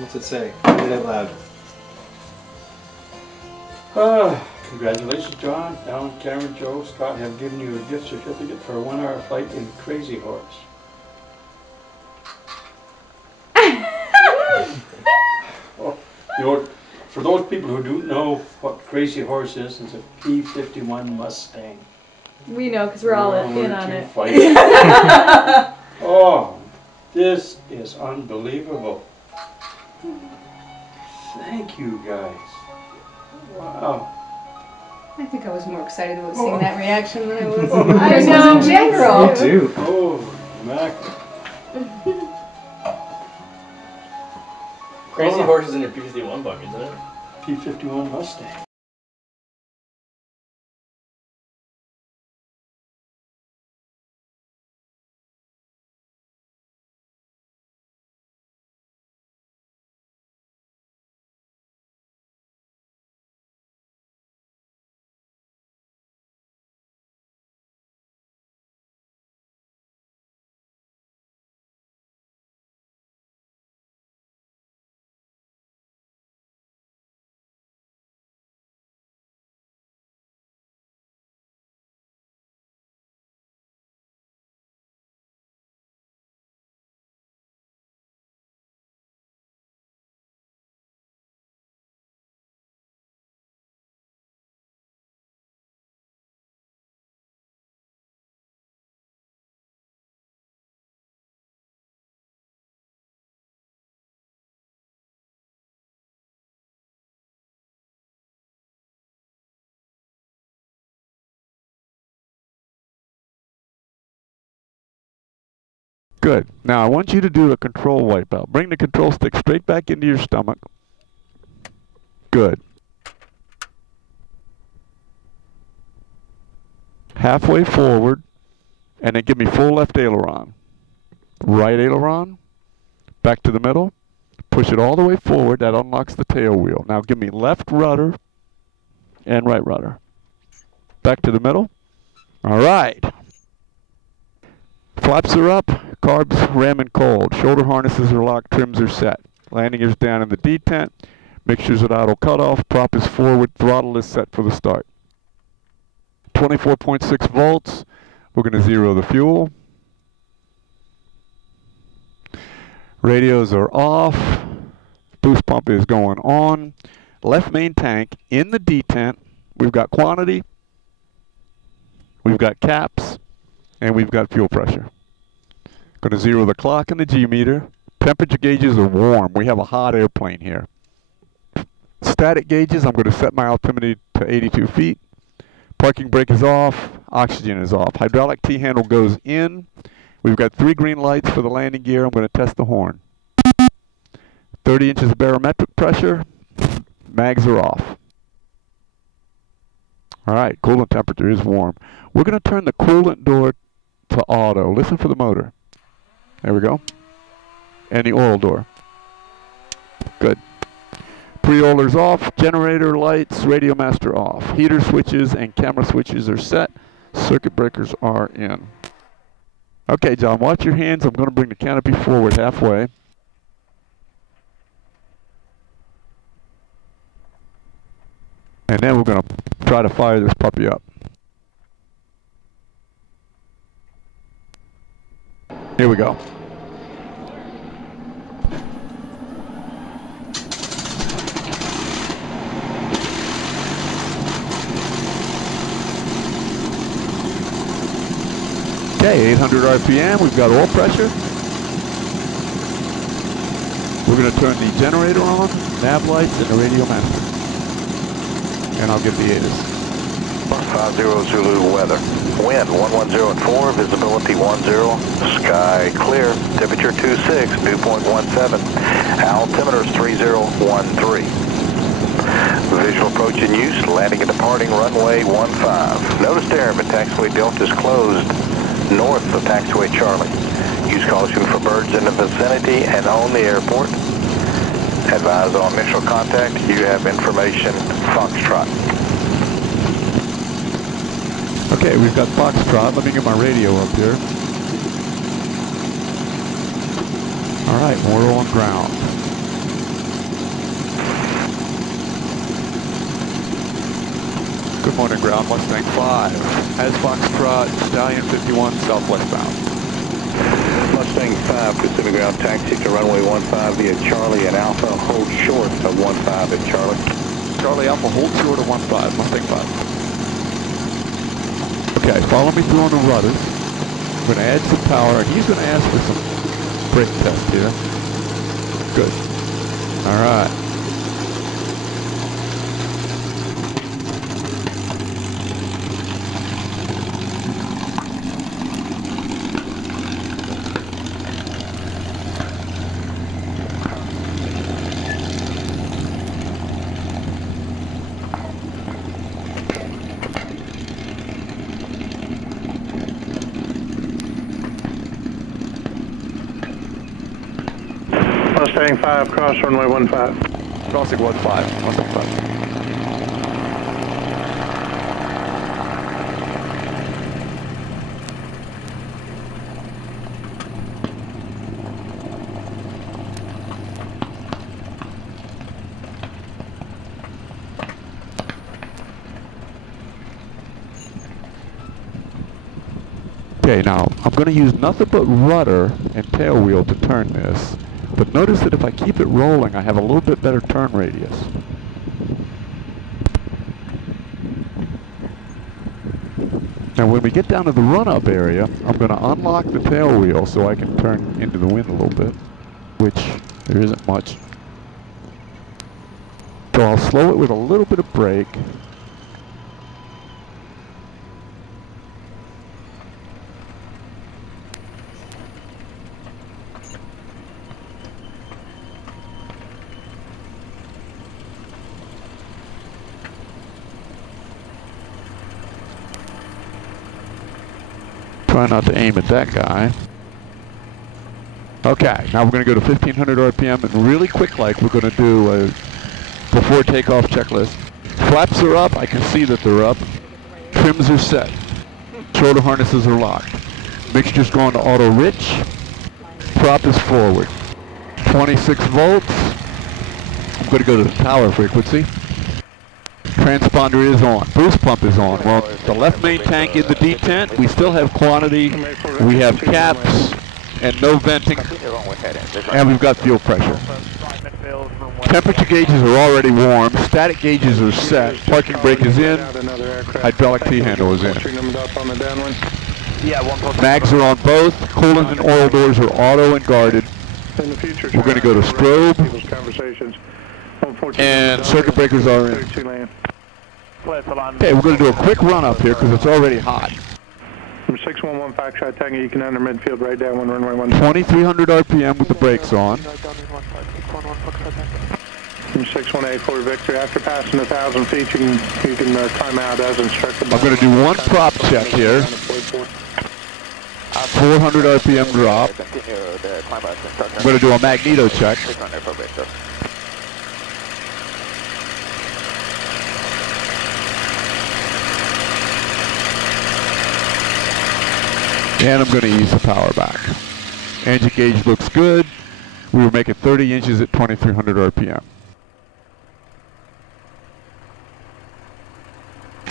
What's it say? Read it out loud. Congratulations, John, Alan, Cameron, Joe, Scott have given you a gift certificate for a 1-hour flight in Crazy Horse. Oh, for those people who don't know what Crazy Horse is, it's a P-51 Mustang. We know because we're all in on it. Oh, this is unbelievable. Thank you guys. Wow. I think I was more excited about seeing that reaction than I was I know, in general. Me too. Oh, mackerel. Crazy Horse is in your P-51 bucket, isn't it? P-51 Mustang. Good. Now I want you to do a control wipeout. Bring the control stick straight back into your stomach. Good. Halfway forward, and then give me full left aileron. Right aileron, back to the middle. Push it all the way forward. That unlocks the tail wheel. Now give me left rudder and right rudder. Back to the middle. All right. Flaps are up, carbs ramming cold, shoulder harnesses are locked, trims are set. Landing gear's down in the detent, mixture's at idle cutoff, prop is forward, throttle is set for the start. 24.6 volts, we're going to zero the fuel. Radios are off, boost pump is going on. Left main tank in the detent, we've got quantity, we've got caps, and we've got fuel pressure. Going to zero the clock and the G meter. Temperature gauges are warm. We have a hot airplane here. Static gauges, I'm going to set my altimeter to 82 feet. Parking brake is off. Oxygen is off. Hydraulic T-handle goes in. We've got 3 green lights for the landing gear. I'm going to test the horn. 30 inches of barometric pressure. Mags are off. All right, coolant temperature is warm. We're going to turn the coolant door to auto. Listen for the motor. There we go. And the oil door. Good. Pre-oiler's off. Generator lights, radio master off. Heater switches and camera switches are set. Circuit breakers are in. Okay, John, watch your hands. I'm going to bring the canopy forward halfway. And then we're going to try to fire this puppy up. Here we go. Okay, 800 RPM, we've got oil pressure. We're going to turn the generator on, nav lights, and the radio master. And I'll give the ATIS. 50 Zulu weather. Wind 110 at 4, visibility 10, sky clear, temperature 26, dew point 17, altimeter 3013. Visual approach in use, landing and departing runway 15. Notice there, but taxiway Delta is closed north of taxiway Charlie. Use caution for birds in the vicinity and on the airport. Advise on initial contact, you have information, Foxtrot. Okay, we've got Foxtrot. Let me get my radio up here. All right, we're on ground. Good morning, ground Mustang 5. As Foxtrot, Stallion 51, southwest bound. Mustang 5, Kissimmee ground taxi to runway 15 via Charlie and Alpha. Hold short of 15 at Charlie. Charlie Alpha, hold short of 15, Mustang 5. Okay, follow me through on the rudders. I'm going to add some power, and he's going to ask for some brake test here. Good. All right. Mustang 5, cross runway 15. Crossing 15, Mustang 5. Okay, now I'm going to use nothing but rudder and tail wheel to turn this. But notice that if I keep it rolling, I have a little bit better turn radius. Now when we get down to the run-up area, I'm going to unlock the tail wheel so I can turn into the wind a little bit, which there isn't much. So I'll slow it with a little bit of brake. Try not to aim at that guy. Okay, now we're going to go to 1500 RPM and really quick like we're going to do a before takeoff checklist. Flaps are up, I can see that they're up. Trims are set. Shoulder harnesses are locked. Mixture's going to auto rich. Prop is forward. 26 volts. I'm going to go to the power frequency. Transponder is on. Boost pump is on. Well, the left main tank in the detent. We still have quantity. We have caps and no venting. And we've got fuel pressure. Temperature gauges are already warm. Static gauges are set. Parking brake is in. Hydraulic T-handle is in. Mags are on both. Coolant and oil doors are auto and guarded. We're going to go to strobe. And circuit breakers are in. Okay, we're going to do a quick run up here because it's already hot. From 611 Foxtrot Tango, you can enter midfield right down 1 runway 1. 2300 RPM with the brakes on. From 618 Victor, after passing 1,000 feet, you can time out as instructed. I'm going to do one prop check here. 400 RPM drop. I'm going to do a magneto check. And I'm going to ease the power back. Engine gauge looks good. We were making 30 inches at 2300 RPM.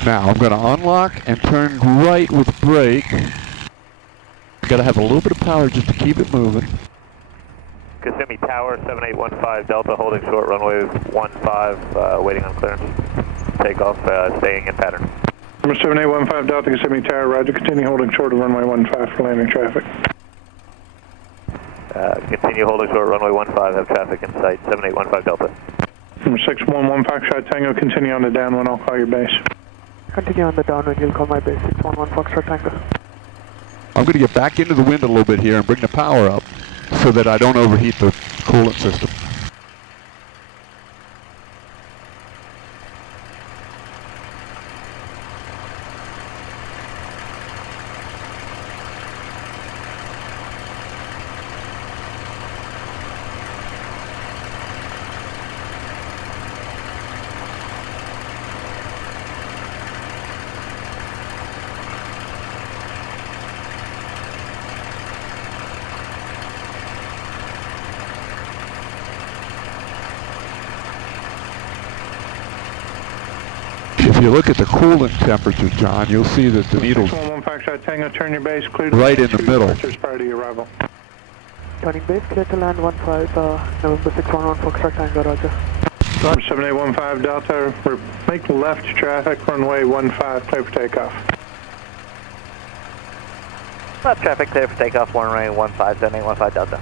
Now I'm going to unlock and turn right with brake. Got to have a little bit of power just to keep it moving. Kissimmee Tower 7815 Delta holding short runway 15 waiting on clearance. Takeoff staying in pattern. Number 7815 Delta Kissimmee Tower, roger, continue holding short of runway 15 for landing traffic. Continue holding short runway 15, have traffic in sight, 7815 Delta. Number 611 Foxtrot Tango, continue on the downwind, I'll call your base. Continue on the downwind, you'll call my base, 611 Foxtrot Tango. I'm going to get back into the wind a little bit here and bring the power up so that I don't overheat the coolant system. If you look at the coolant temperature, John, you'll see that the needle's 611 Foxtrot Tango, turn your base, clear right in the middle. departures prior to your arrival. Turning base, clear to land 15, November 611 Foxtrot Tango, roger. 7815 Delta, make left traffic, runway 15, clear for takeoff. Left traffic clear for takeoff, runway 15, 7815 Delta.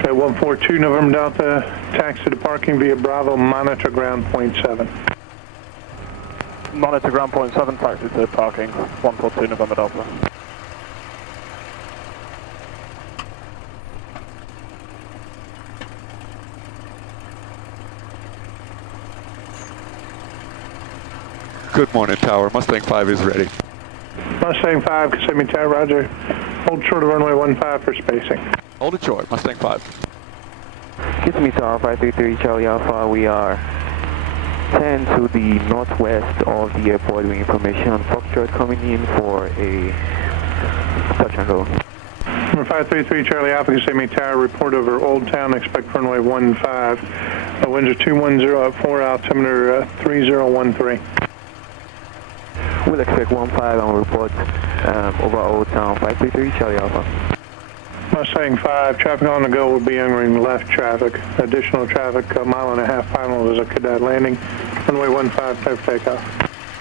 Okay, 142 November Delta, taxi to parking via Bravo, monitor ground point 7. Monitor ground point 7, taxi to parking, 142 November Delta. Good morning, Tower. Mustang 5 is ready. Mustang 5, Kissimmee Tower, roger. Hold short of runway 15 for spacing. Hold it short, Mustang 5. Kissimmee Tower 533 Charlie Alpha, we are 10 to the northwest of the airport with information on Foxtrot coming in for a touch and go. Number 533 Charlie Alpha, Kissimmee Tower, report over Old Town, expect runway 15. Winds are 210 at 4, altimeter 3013. We'll expect 15 on report over Old Town 533 Charlie Alpha. Mustang 5, traffic on the go will be entering left traffic. Additional traffic, a mile and a half final is a cadet landing. Runway 15, clear for takeoff.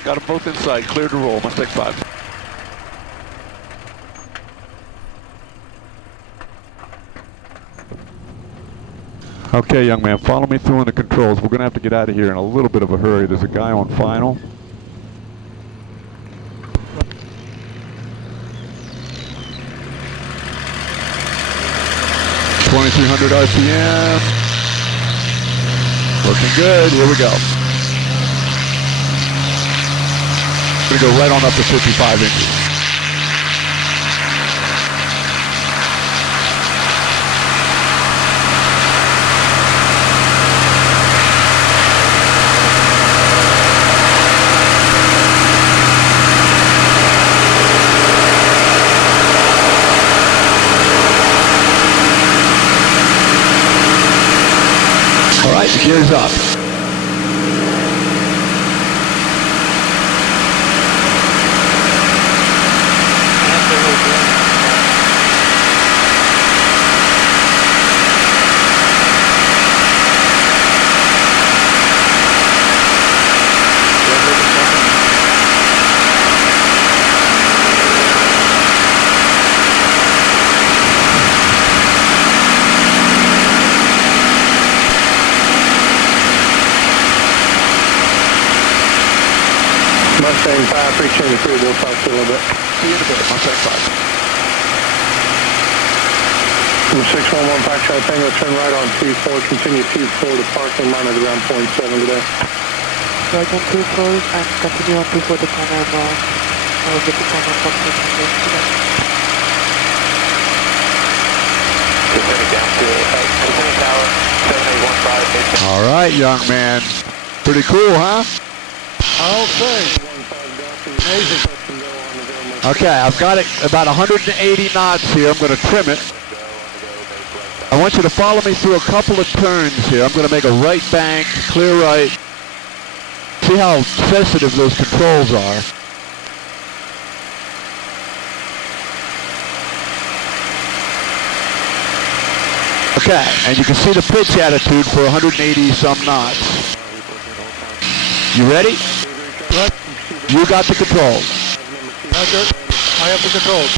Got them both inside, clear to roll, Mustang 5. Okay, young man, follow me through on the controls. We're going to have to get out of here in a little bit of a hurry. There's a guy on final. $2,300 RPM. Looking good. Here we go. We're going to go right on up to 55 inches. All right, the gear's up. Mustang 5, pre-change the crew, we'll talk to you a little bit. See you in a bit, Mustang 5. From 611 Foxtrot Tango, turn right on 24, continue 24 to parking, monitor ground point 7 today. Right on 24 and continue on 24 to Canada. I'll get the Canada Foxtrot Tango. Kissimmee down to Kissimmee Tower, 7815. All right, young man. Pretty cool, huh? I'll say. Okay, I've got it about 180 knots here. I'm going to trim it. I want you to follow me through a couple of turns here. I'm going to make a right bank, clear right. See how sensitive those controls are. Okay, and you can see the pitch attitude for 180 some knots. You ready? Right. You got the controls. Roger. I have the controls.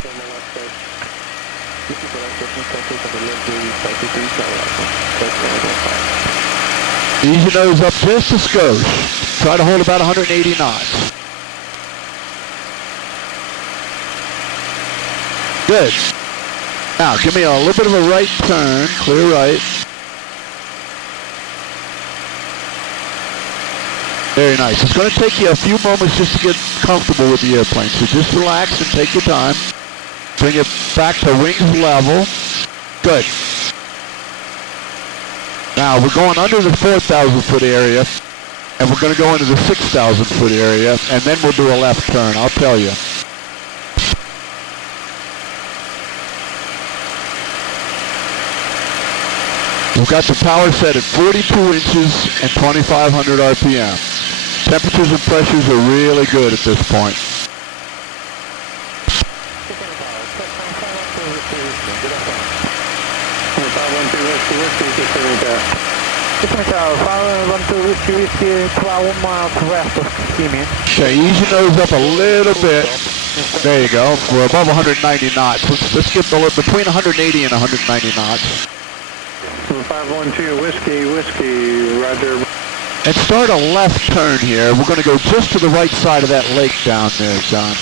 Ease your nose up just a skosh. Try to hold about 180 knots. Good. Now, give me a little bit of a right turn, clear right. Very nice. It's going to take you a few moments just to get comfortable with the airplane, so just relax and take your time. Bring it back to wings level. Good. Now, we're going under the 4,000 foot area, and we're going to go into the 6,000 foot area, and then we'll do a left turn, I'll tell you. We've got the power set at 42 inches and 2,500 RPM. Temperatures and pressures are really good at this point. Kissimmee Tower, 512 Whiskey, 12 miles west of Kissimmee. Okay, ease your nose up a little bit. There you go. We're above 190 knots. Let's get between 180 and 190 knots. 512 Whiskey, roger. And start a left turn here. We're going to go just to the right side of that lake down there, John.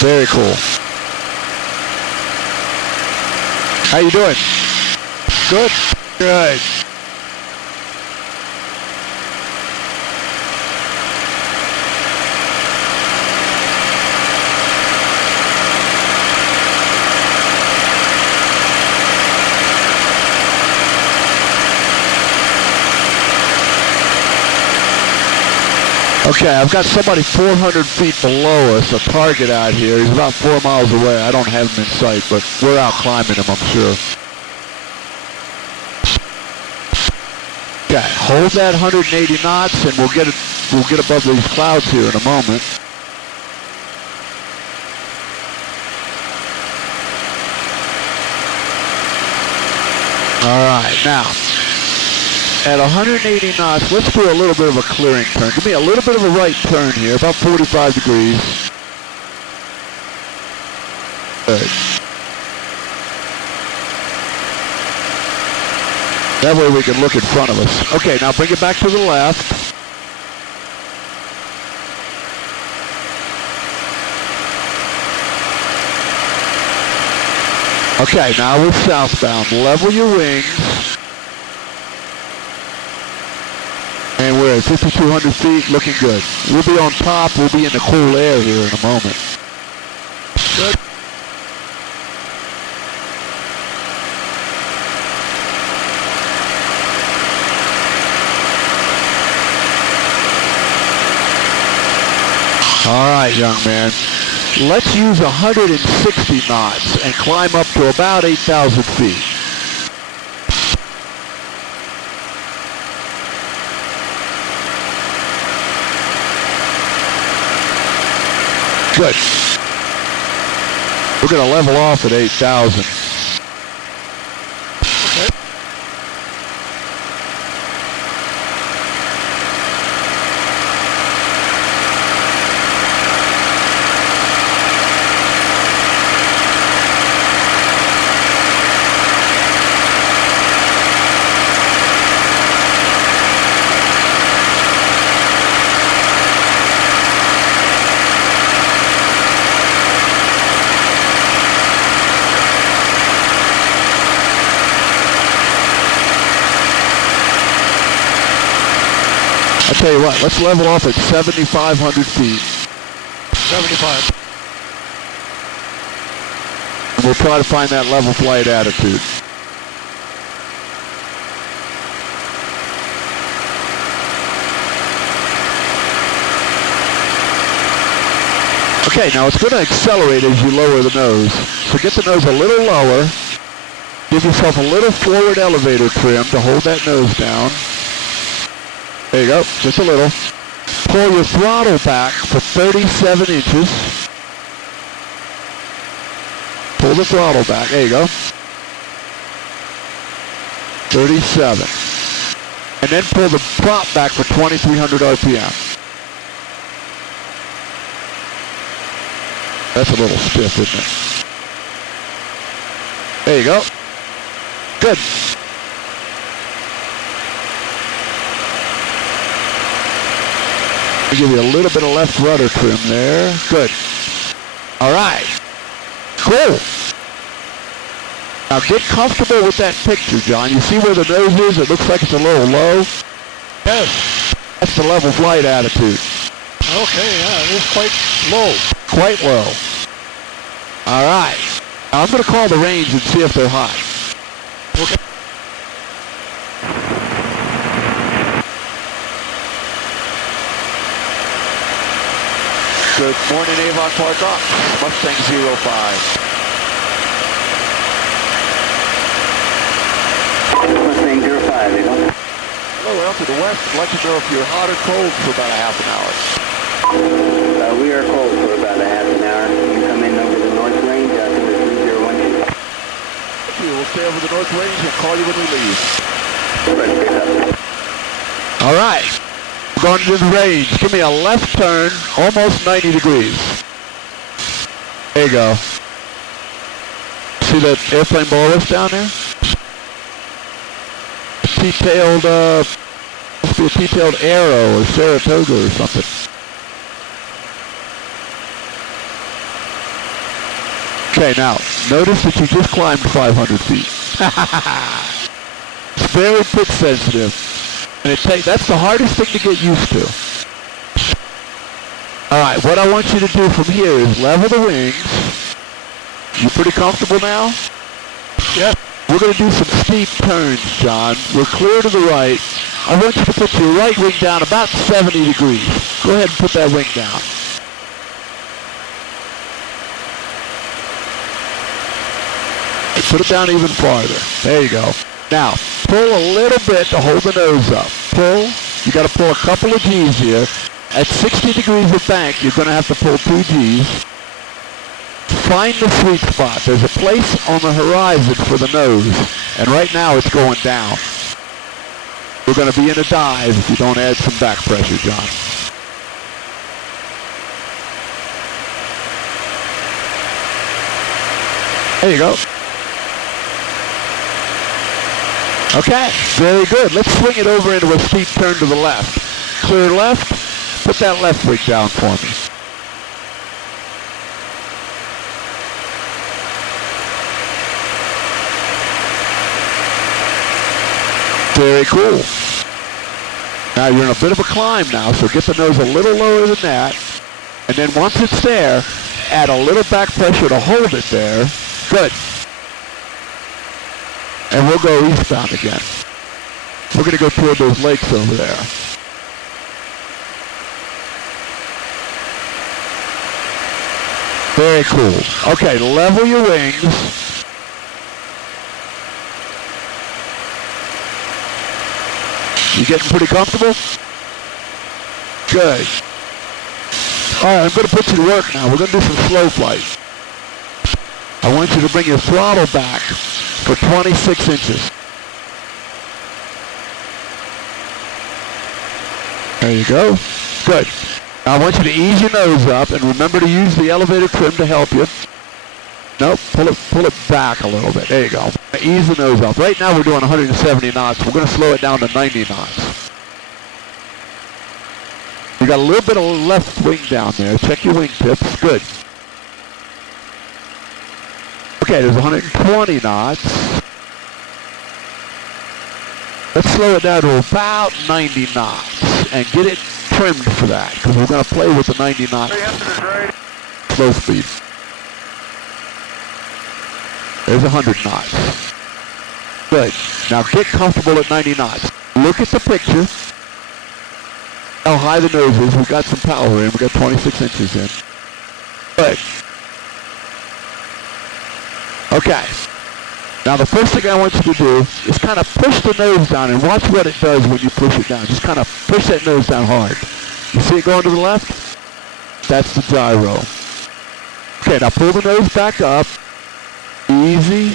Very cool. How you doing? Good? Good. Okay, I've got somebody 400 feet below us, a target out here. He's about 4 miles away. I don't have him in sight, but we're out climbing him, I'm sure. Okay, hold that 180 knots, and we'll get above these clouds here in a moment. All right, now. At 180 knots, let's do a little bit of a clearing turn. Give me a little bit of a right turn here, about 45 degrees. Good. That way we can look in front of us. Okay, now bring it back to the left. Okay, now we're southbound. Level your wings. And we're at 5,200 feet, looking good. We'll be on top, we'll be in the cool air here in a moment. Good. All right, young man. Let's use 160 knots and climb up to about 8,000 feet. Good. We're going to level off at 8,000. I'll tell you what, let's level off at 7,500 feet. 75. And we'll try to find that level flight attitude. Okay, now it's going to accelerate as you lower the nose. So get the nose a little lower. Give yourself a little forward elevator trim to hold that nose down. There you go, just a little. Pull your throttle back for 37 inches. Pull the throttle back, there you go. 37. And then pull the prop back for 2,300 RPM. That's a little stiff, isn't it? There you go. Good. Give you a little bit of left rudder trim there. Good. All right. Cool. Now get comfortable with that picture, John. You see where the nose is? It looks like it's a little low. Yes. That's the level flight attitude. Okay, yeah, it is quite low. Quite low. All right. Now I'm going to call the range and see if they're high. Okay. Good morning, Avon Park Ops. Mustang 05. down to the west. I'd like to know if you're hot or cold for about a half an hour. We are cold for about a half an hour. You can come in over the north range, altimeter 3012. Thank you. We'll stay over the north range and call you when we leave. Right, pick up. All right. Going to the range. Give me a left turn, almost 90 degrees. There you go. See that airplane below us down there? T-tailed, must be a T-tailed Arrow or Saratoga or something. Okay, now, notice that you just climbed 500 feet. It's very pitch sensitive. And that's the hardest thing to get used to. Alright, what I want you to do from here is level the wings. You pretty comfortable now? Yep. We're going to do some steep turns, John. We're clear to the right. I want you to put your right wing down about 70 degrees. Go ahead and put that wing down. Put it down even farther. There you go. Now, pull a little bit to hold the nose up. Pull. You got to pull a couple of G's here. At 60 degrees of bank, you're going to have to pull 2 G's. Find the sweet spot. There's a place on the horizon for the nose, and right now it's going down. We're going to be in a dive if you don't add some back pressure, John. There you go. Okay, very good. Let's swing it over into a steep turn to the left. Clear left. Put that left wing down for me. Very cool. Now you're in a bit of a climb now, so get the nose a little lower than that. And then once it's there, add a little back pressure to hold it there. Good. And we'll go eastbound again. We're going to go toward those lakes over there. Very cool. Okay, level your wings. You getting pretty comfortable? Good. All right, I'm going to put you to work now. We're going to do some slow flight. I want you to bring your throttle back for 26 inches. There you go. Good. Now I want you to ease your nose up and remember to use the elevator trim to help you. Nope, pull it back a little bit. There you go. Ease the nose up. Right now we're doing 170 knots. We're going to slow it down to 90 knots. You got a little bit of left wing down there. Check your wing tips. Good. Okay, there's 120 knots. Let's slow it down to about 90 knots and get it trimmed for that because we're going to play with the 90 knot slow speed. There's 100 knots. Good. Now get comfortable at 90 knots. Look at the picture. How high the nose is. We've got some power in. We've got 26 inches in. Good. Okay. Now the first thing I want you to do is kind of push the nose down and watch what it does when you push it down. Just kind of push that nose down hard. You see it going to the left? That's the gyro. Okay, now pull the nose back up. Easy.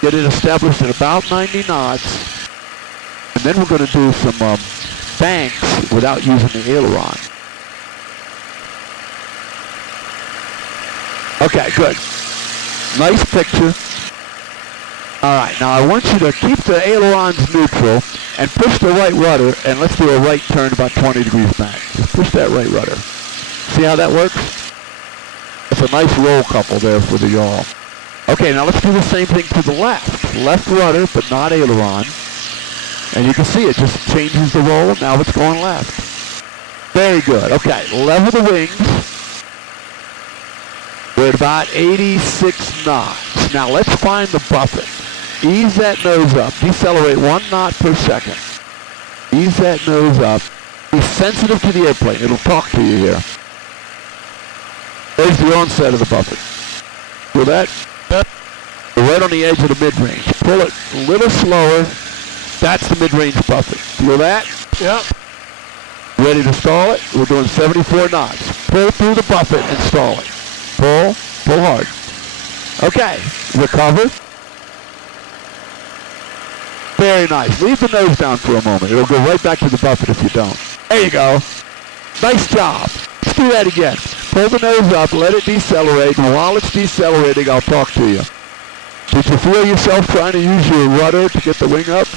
Get it established at about 90 knots. And then we're going to do some banks without using the aileron. Okay, good. Nice picture. Alright, now I want you to keep the ailerons neutral and push the right rudder, and let's do a right turn about 20 degrees back. Just push that right rudder. See how that works? It's a nice roll couple there for the yaw. Okay, now let's do the same thing to the left. Left rudder, but not aileron. And you can see it just changes the roll, and now it's going left. Very good. Okay, level the wings. We're at about 86 knots. Now let's find the buffet. Ease that nose up. Decelerate 1 knot per second. Ease that nose up. Be sensitive to the airplane. It'll talk to you here. There's the onset of the buffet. Feel that? We're right on the edge of the mid-range. Pull it a little slower. That's the mid-range buffet. Feel that? Yep. Ready to stall it? We're doing 74 knots. Pull through the buffet and stall it. Pull hard. Okay, recover. Very nice. Leave the nose down for a moment. It'll go right back to the buffet if you don't. There you go. Nice job. Let's do that again. Pull the nose up, let it decelerate, and while it's decelerating, I'll talk to you. Did you feel yourself trying to use your rudder to get the wing up?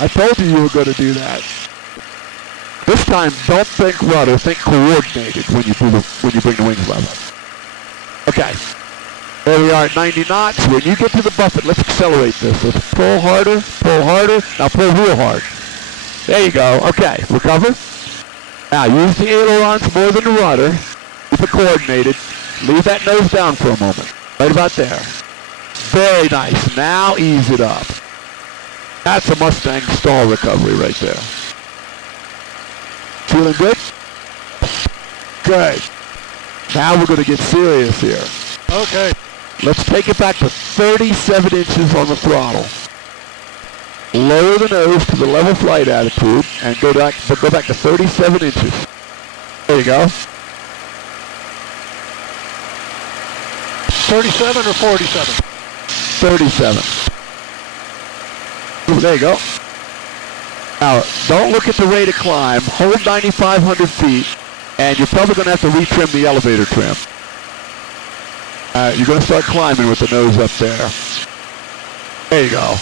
I told you were going to do that. This time, don't think rudder, think coordinated when you bring the wings level. Okay. There we are at 90 knots. When you get to the buffet, let's accelerate this. Let's pull harder, now pull real hard. There you go. Okay, recover. Now use the ailerons more than the rudder. Keep it coordinated. Leave that nose down for a moment. Right about there. Very nice. Now ease it up. That's a Mustang stall recovery right there. Feeling good? Good. Now we're going to get serious here. Okay. Let's take it back to 37 inches on the throttle. Lower the nose to the level flight attitude and go back to 37 inches. There you go. 37 or 47? 37. Ooh, there you go. Now, don't look at the rate of climb. Hold 9,500 feet, and you're probably going to have to retrim the elevator trim. You're going to start climbing with the nose up there. There you go.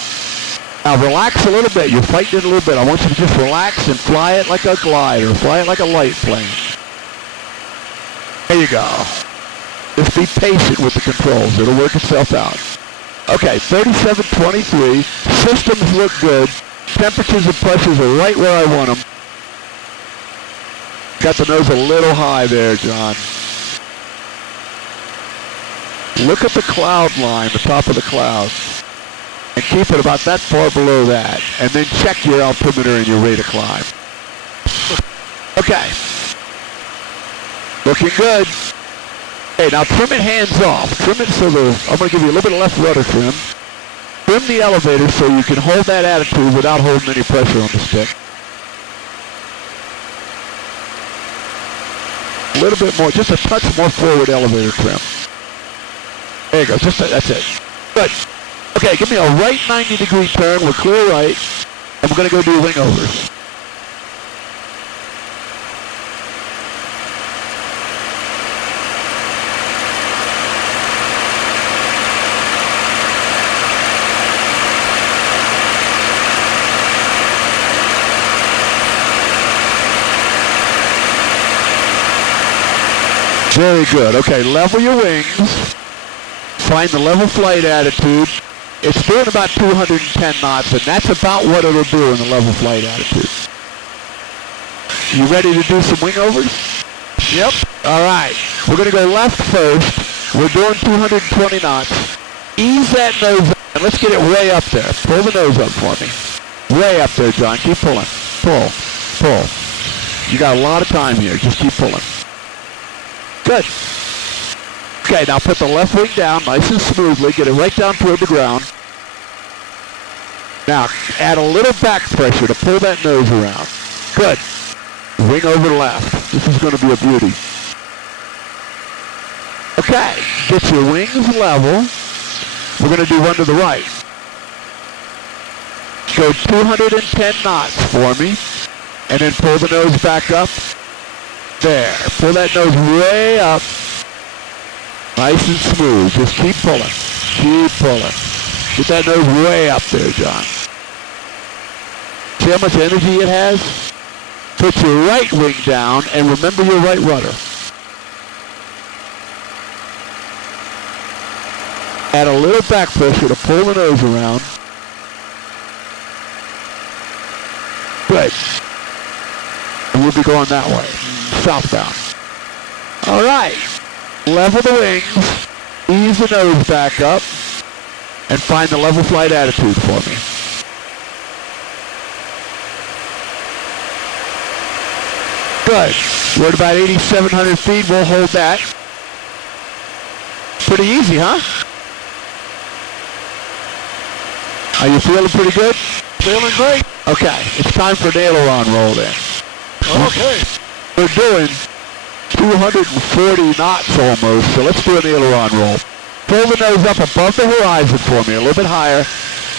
Now relax a little bit. You're fighting it a little bit. I want you to just relax and fly it like a glider. Fly it like a light plane. There you go. Just be patient with the controls. It'll work itself out. Okay, 3723. Systems look good. Temperatures and pressures are right where I want them. Got the nose a little high there, John. Look at the cloud line, the top of the clouds, and keep it about that far below that, and then check your altimeter and your rate of climb. Okay. Looking good. Okay, now trim it hands off. Trim it so I'm going to give you a little bit of left rudder trim. Trim the elevator so you can hold that attitude without holding any pressure on the stick. A little bit more, just a touch more forward elevator trim. There you go, that's it. Good. Okay, give me a right 90-degree turn. We're clear right, and we're going to go do wing overs. Very good. Okay, level your wings. Find the level flight attitude. It's doing about 210 knots, and that's about what it'll do in the level flight attitude. You ready to do some wing overs? Yep. All right. We're going to go left first. We're doing 220 knots. Ease that nose up, and let's get it way up there. Pull the nose up for me. Way up there, John. Keep pulling. Pull. You got a lot of time here. Just keep pulling. Good. Okay, now put the left wing down nice and smoothly. Get it right down toward the ground. Now, add a little back pressure to pull that nose around. Good. Wing over left. This is going to be a beauty. Okay, get your wings level. We're going to do one to the right. Go 210 knots for me, and then pull the nose back up. There. Pull that nose way up. Nice and smooth. Just keep pulling. Keep pulling. Get that nose way up there, John. See how much energy it has? Put your right wing down and remember your right rudder. Add a little back pressure to pull the nose around. Good. And we'll be going that way. Southbound. All right. Level the wings, ease the nose back up, and find the level flight attitude for me. Good. We're at about 8,700 feet. We'll hold that. Pretty easy, huh? Are you feeling pretty good? Feeling great. Okay, it's time for an aileron roll then. Okay. We're doing 240 knots almost, so let's do an aileron roll. Pull the nose up above the horizon for me, a little bit higher.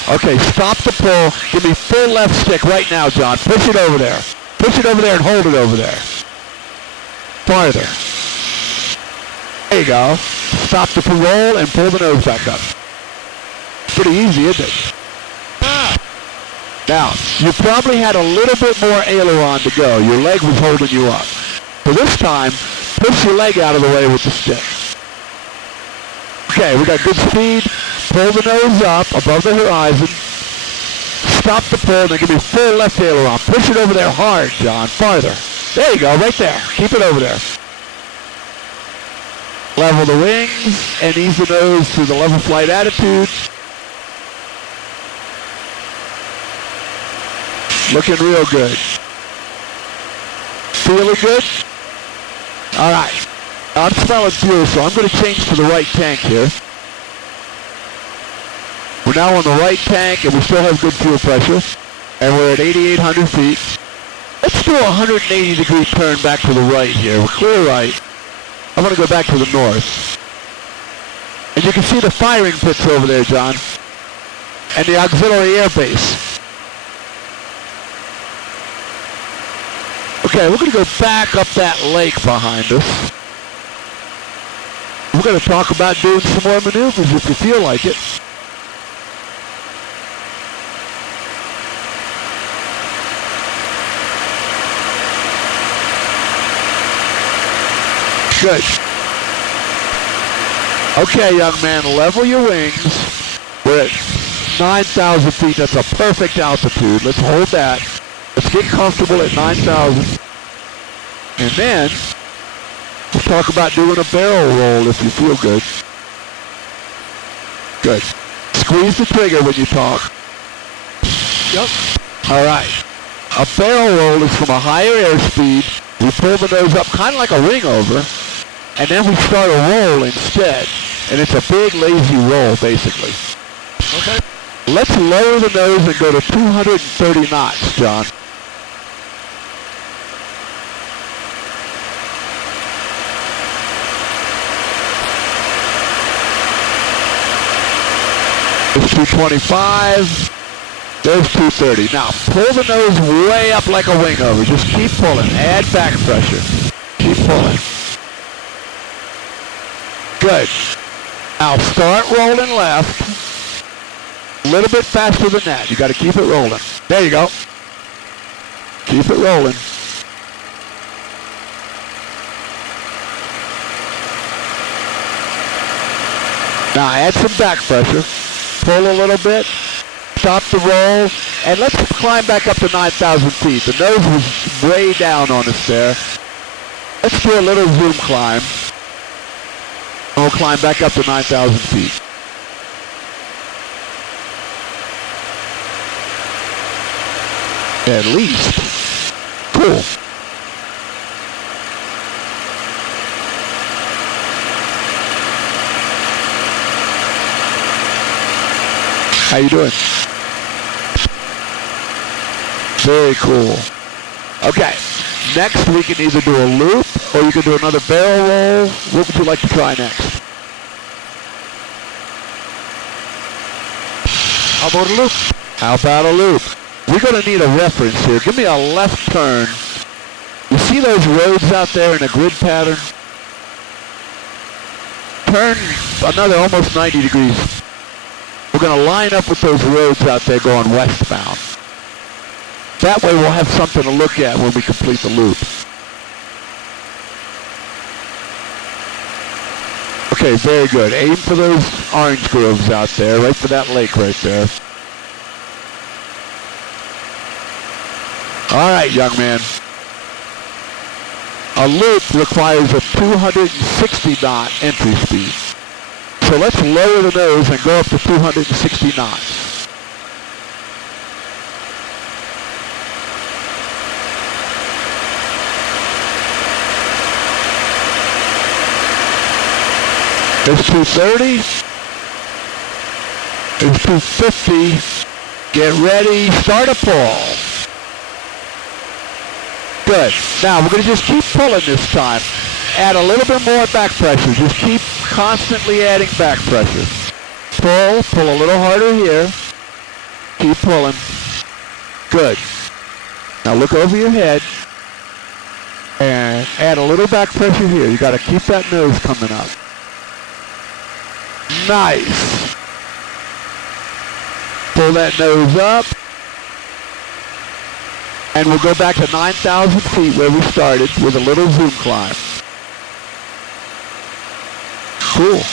Okay, stop the pull. Give me full left stick right now, John. Push it over there. Push it over there and hold it over there. Farther. There you go. Stop the roll and pull the nose back up. Pretty easy, isn't it? Now, you probably had a little bit more aileron to go. Your leg was holding you up. So this time, push your leg out of the way with the stick. Okay, we got good speed. Pull the nose up above the horizon. Stop the pull, and then give me full left aileron. Push it over there hard, John. Farther. There you go, right there. Keep it over there. Level the wings and ease the nose to the level flight attitude. Looking real good. Feeling good? All right. I'm smelling fuel, so I'm going to change to the right tank here. We're now on the right tank, and we still have good fuel pressure. And we're at 8,800 feet. Let's do a 180-degree turn back to the right here. We're clear right. I want to go back to the north. And you can see the firing pits over there, John. And the auxiliary air base. Okay, we're going to go back up that lake behind us. We're going to talk about doing some more maneuvers if you feel like it. Good. Okay, young man, level your wings. We're at 9,000 feet. That's a perfect altitude. Let's hold that. Let's get comfortable at 9,000. And then, we'll talk about doing a barrel roll if you feel good. Good. Squeeze the trigger when you talk. Yep. All right. A barrel roll is from a higher airspeed. We pull the nose up kind of like a ring over, and then we start a roll instead. And it's a big, lazy roll, basically. Okay. Let's lower the nose and go to 230 knots, John. There's 225. There's 230. Now, pull the nose way up like a wing over. Just keep pulling. Add back pressure. Keep pulling. Good. Now, start rolling left. A little bit faster than that. You got to keep it rolling. There you go. Keep it rolling. Now, add some back pressure. Pull a little bit. Stop the roll, and let's climb back up to 9,000 feet. The nose was way down on us there. Let's do a little zoom climb. And we'll climb back up to 9,000 feet. At least. Cool. How you doing? Very cool. Okay, next we can either do a loop or you can do another barrel roll. What would you like to try next? How about a loop? How about a loop? We're going to need a reference here. Give me a left turn. You see those roads out there in a grid pattern? Turn another almost 90 degrees. We're going to line up with those roads out there going westbound. That way we'll have something to look at when we complete the loop. Okay, very good. Aim for those orange groves out there, right for that lake right there. All right, young man. A loop requires a 260 knot entry speed. So let's lower the nose and go up to 260 knots. There's 230. There's 250. Get ready, start a pull. Good. Now we're going to just keep pulling this time. Add a little bit more back pressure. Just keep constantly adding back pressure. Pull a little harder here. Keep pulling. Good. Now look over your head and add a little back pressure here. You got to keep that nose coming up. Nice. Pull that nose up. And we'll go back to 9,000 feet where we started with a little zoom climb. Cool.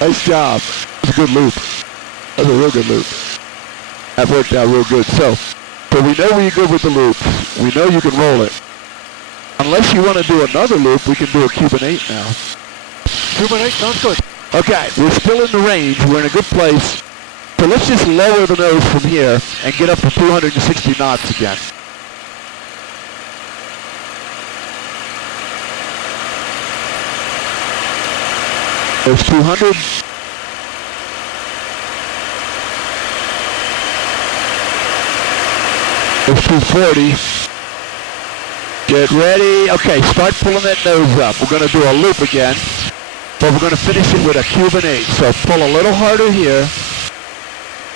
Nice job. That's a good loop. That's a real good loop. That worked out real good. So we know you're good with the loops. We know you can roll it. Unless you want to do another loop, we can do a Cuban 8 now. Cuban 8 sounds good. Okay, we're still in the range. We're in a good place. So let's just lower the nose from here and get up to 260 knots again. There's 200. There's 240. Get ready. Okay, start pulling that nose up. We're going to do a loop again, but we're going to finish it with a Cuban 8. So pull a little harder here.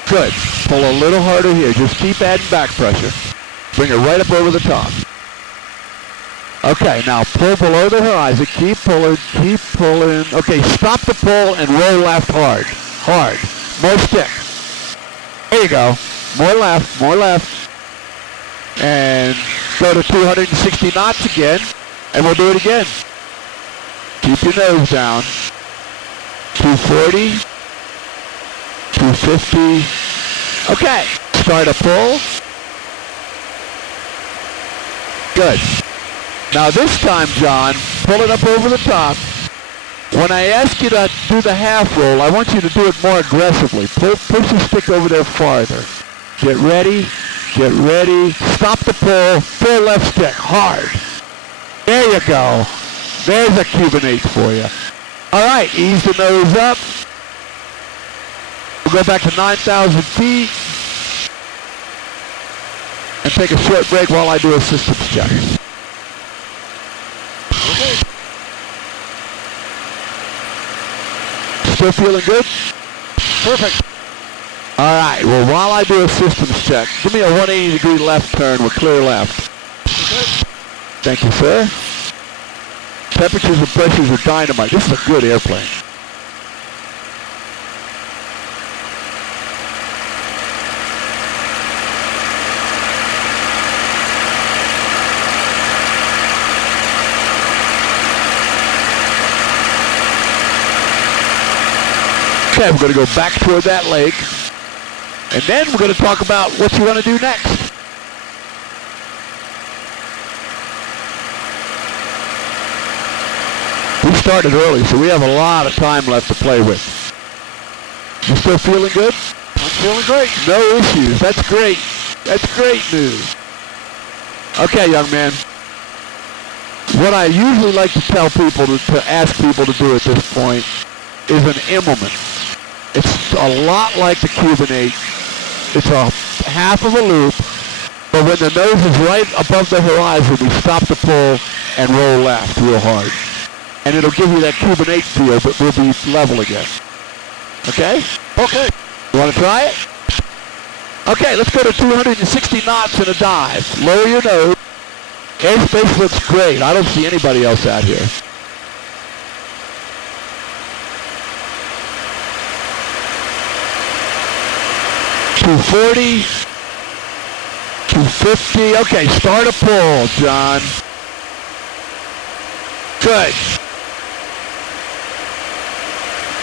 Good. Pull a little harder here. Just keep adding back pressure. Bring it right up over the top. Okay, now pull below the horizon. Keep pulling, keep pulling. Okay, stop the pull and roll left hard. Hard. More stick. There you go. More left, more left. And go to 260 knots again. And we'll do it again. Keep your nose down. 240. 250. Okay. Start a pull. Good. Now this time, John, pull it up over the top. When I ask you to do the half roll, I want you to do it more aggressively. Push the stick over there farther. Get ready. Get ready. Stop the pull. Pull left stick. Hard. There you go. There's a Cuban 8 for you. All right. Ease the nose up. We'll go back to 9,000 feet. And take a short break while I do a systems check. Okay. Still feeling good? Perfect. All right, well, while I do a systems check, give me a 180-degree left turn with clear left. Okay. Thank you, sir. Temperatures and pressures are dynamite. This is a good airplane. Okay, we're going to go back toward that lake, and then we're going to talk about what you want to do next. We started early, so we have a lot of time left to play with. You still feeling good? I'm feeling great. No issues. That's great. That's great news. Okay, young man. What I usually like to tell people, to ask people to do at this point, is an Immelman. It's a lot like the Cuban 8. It's a half of a loop, but when the nose is right above the horizon, we stop the pull and roll left real hard. And it'll give you that Cuban 8 feel, but we'll be level again. Okay? Okay. You want to try it? Okay, let's go to 260 knots in a dive. Lower your nose. Airspace looks great. I don't see anybody else out here. $240, $250. Okay, start a pull, John. Good.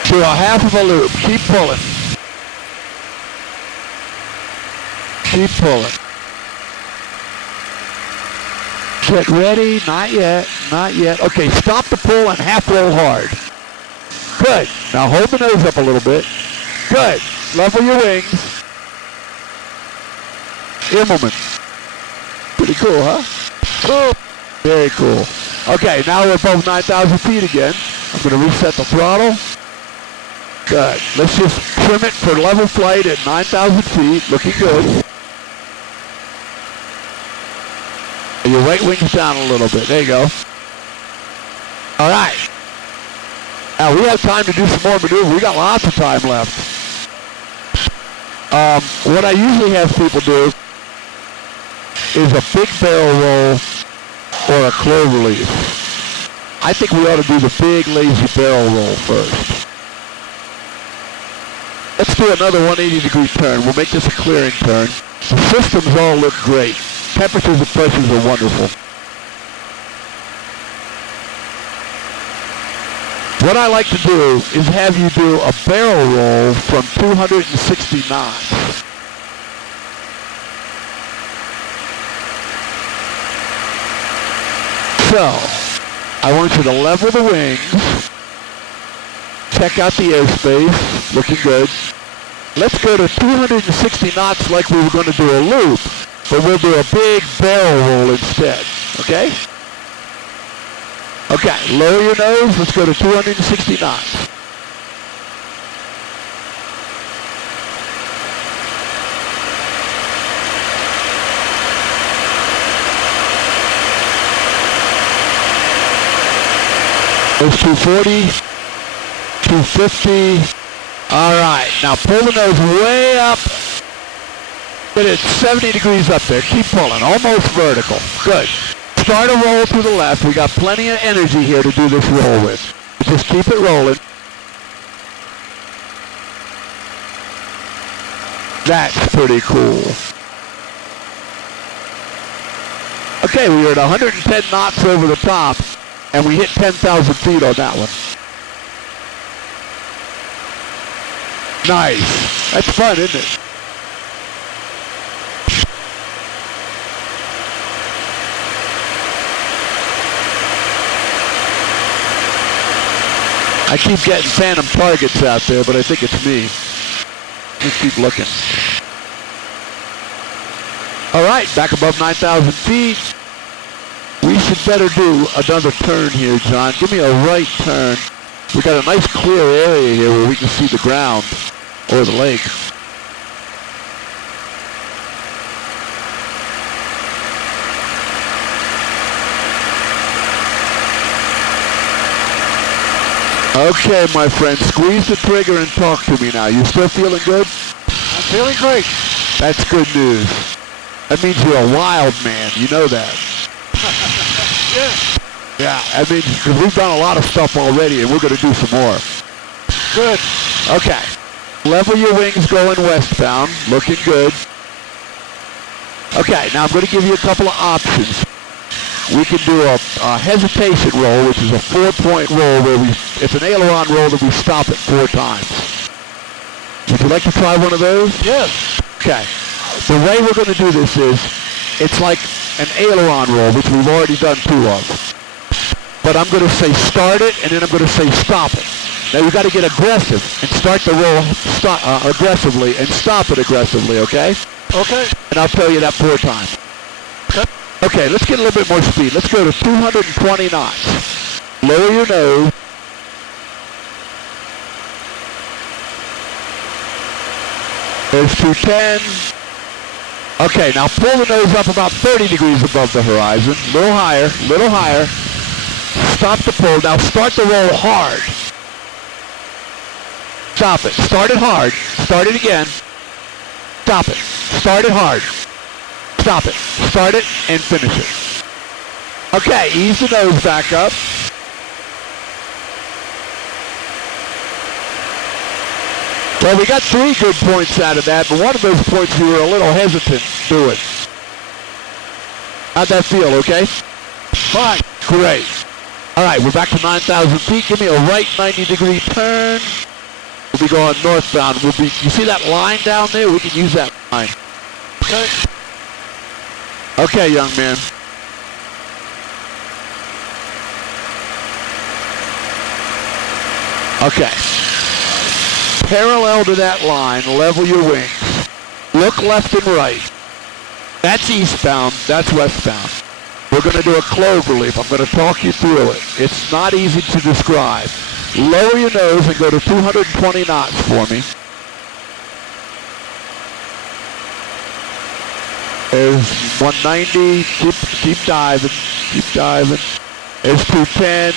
Do a half of a loop. Keep pulling. Keep pulling. Get ready. Not yet. Not yet. Okay, stop the pull and half roll hard. Good. Now hold the nose up a little bit. Good. Level your wings. Immelman. Pretty cool, huh? Cool. Very cool. Okay, now we're above 9,000 feet again. I'm going to reset the throttle. Good. Let's just trim it for level flight at 9,000 feet. Looking good. Your right wing's down a little bit. There you go. All right. Now we have time to do some more maneuver. We got lots of time left. What I usually have people do is a big barrel roll or a clover leaf. I think we ought to do the big lazy barrel roll first. Let's do another 180-degree turn. We'll make this a clearing turn. The systems all look great. Temperatures and pressures are wonderful. What I like to do is have you do a barrel roll from 260 knots. So, I want you to level the wings, check out the airspace, looking good. Let's go to 260 knots like we were going to do a loop, but we'll do a big barrel roll instead, okay? Okay, lower your nose, let's go to 260 knots. There's 240, 250. All right, now pull the nose way up. Get it 70 degrees up there. Keep pulling, almost vertical. Good. Start a roll to the left. We got plenty of energy here to do this roll with. Just keep it rolling. That's pretty cool. Okay, we are at 110 knots over the top. And we hit 10,000 feet on that one. Nice. That's fun, isn't it? I keep getting phantom targets out there, but I think it's me. Let's keep looking. All right, back above 9,000 feet. We should better do another turn here, John. Give me a right turn. We got a nice clear area here where we can see the ground or the lake. Okay, my friend, squeeze the trigger and talk to me now. You still feeling good? I'm feeling great. That's good news. That means you're a wild man. You know that. Yeah, I mean, because we've done a lot of stuff already, and we're going to do some more. Good. Okay. Level your wings going westbound. Looking good. Okay, now I'm going to give you a couple of options. We can do a hesitation roll, which is a 4-point roll where it's an aileron roll that we stop it 4 times. Would you like to try one of those? Yes. Okay. The way we're going to do this is, it's like an aileron roll, which we've already done 2 of. But I'm going to say start it, and then I'm going to say stop it. Now you've got to get aggressive and start the roll aggressively and stop it aggressively, okay? Okay. And I'll tell you that 4 times. Okay. Okay, let's get a little bit more speed. Let's go to 220 knots. Lower your nose. There's 210. Okay, now pull the nose up about 30 degrees above the horizon. A little higher, little higher. Stop the pull. Now start the roll hard. Stop it. Start it hard. Start it again. Stop it. Start it hard. Stop it. Start it and finish it. Okay, ease the nose back up. Well, we got 3 good points out of that, but one of those points you were a little hesitant doing. How'd that feel, okay? Fine. Great. All right, we're back to 9,000 feet. Give me a right 90-degree turn. We'll be going northbound. You see that line down there? We can use that line. Okay. Okay, young man. Okay. Parallel to that line, level your wings. Look left and right. That's eastbound, that's westbound. We're going to do a clover leaf. I'm going to talk you through it. It's not easy to describe. lower your nose and go to 220 knots for me. There's 190, keep diving, keep diving. There's 210.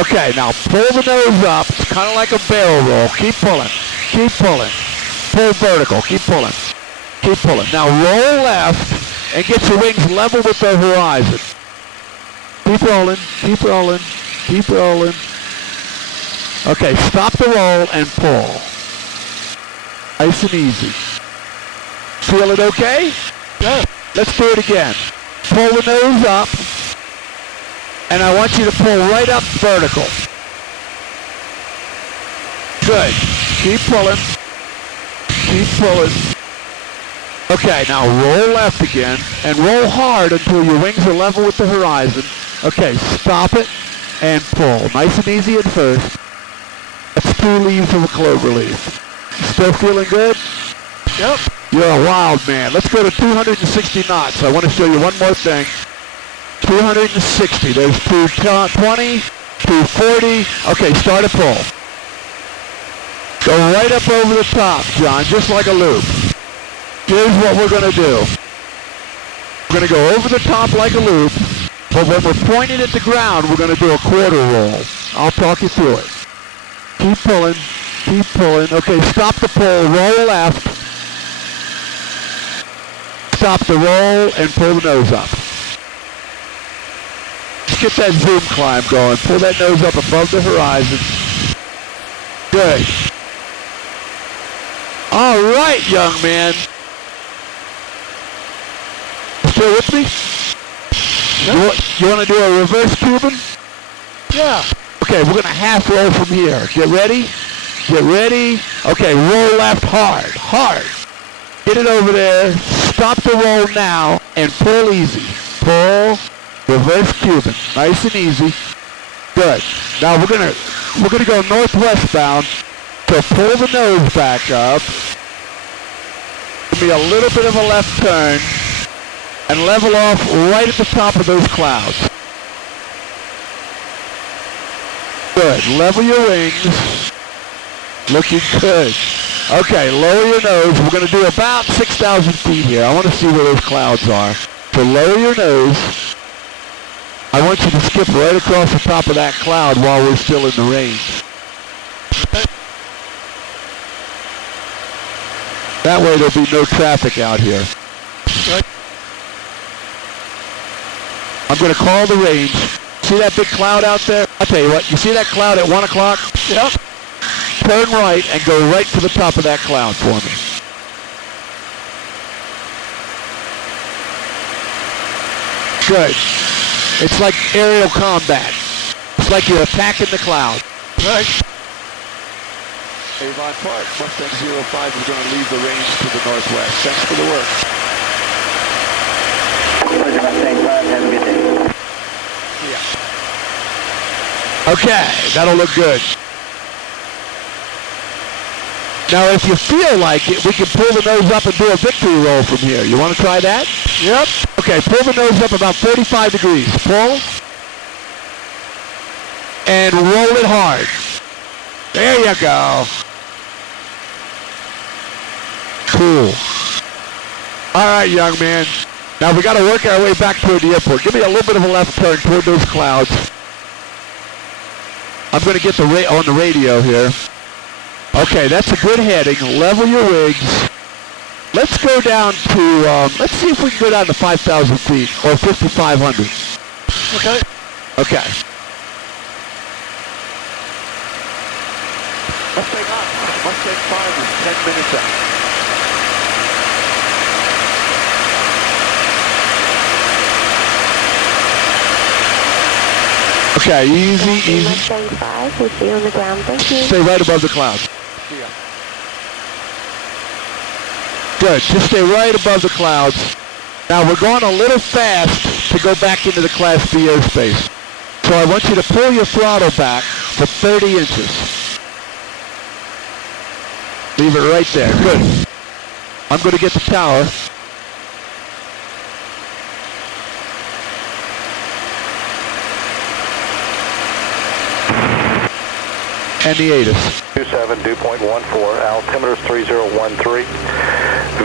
Okay, now pull the nose up. It's kind of like a barrel roll. Keep pulling, keep pulling. Pull vertical, keep pulling, keep pulling. Now roll left and get your wings level with the horizon. Keep rolling, keep rolling, keep rolling. Okay, stop the roll and pull. Nice and easy. Feel it okay? Good. Let's do it again. Pull the nose up, and I want you to pull right up vertical. Good. Keep pulling. Keep pulling. Okay, now roll left again, and roll hard until your wings are level with the horizon. Okay, stop it and pull. Nice and easy at first. That's 2 leaves of a clover leaf. Still feeling good? Yep. You're a wild man. Let's go to 260 knots. I want to show you one more thing. 260. There's 220, 240. Okay, start a pull. Go right up over the top, John, just like a loop. Here's what we're going to do. We're going to go over the top like a loop, but when we're pointing at the ground, we're going to do a quarter roll. I'll talk you through it. Keep pulling, keep pulling. Okay, stop the pull, roll left. Stop the roll and pull the nose up. Let's get that zoom climb going. Pull that nose up above the horizon. Good. All right, young man. Still with me? No. You want to do a reverse Cuban? Yeah. Okay, we're going to half roll from here. Get ready? Get ready? Okay, roll left hard, hard. Get it over there. Stop the roll now and pull easy. Pull, reverse Cuban. Nice and easy. Good. Now we're gonna go northwest bound. So pull the nose back up. Give me a little bit of a left turn and level off right at the top of those clouds. Good. Level your wings. Looking good. Okay, lower your nose. We're going to do about 6,000 feet here. I want to see where those clouds are. So lower your nose. I want you to skip right across the top of that cloud while we're still in the range. That way there'll be no traffic out here. I'm going to call the range. See that big cloud out there? I'll tell you what, you see that cloud at 1 o'clock? Yep. Turn right and go right to the top of that cloud for me. Good. It's like aerial combat. It's like you're attacking the cloud. Right. Avon Park, Mustang 05 is going to leave the range to the northwest. Thanks for the work. Roger, Mustang 5, have a good day. Yeah. Okay, that'll look good. Now, if you feel like it, we can pull the nose up and do a victory roll from here. You want to try that? Yep. Okay, pull the nose up about 35 degrees. Pull. And roll it hard. There you go. Cool. All right, young man. Now, we got to work our way back toward the airport. Give me a little bit of a left turn toward those clouds. I'm going to get on the radio here. Okay, that's a good heading. Level your wings. Let's go down to, let's see if we can go down to 5,000 feet or 5,500. Okay. Okay. Mustang up. Mustang 5 is 10 minutes out. Okay, easy, easy. Mustang 5, we'll see you on the ground. Thank you. Stay right above the clouds. Good, just stay right above the clouds. Now we're going a little fast to go back into the Class B airspace. So I want you to pull your throttle back for 30 inches. Leave it right there, good. I'm going to get the tower. And the ATIS. 27, dew point 14, altimeter is 3013.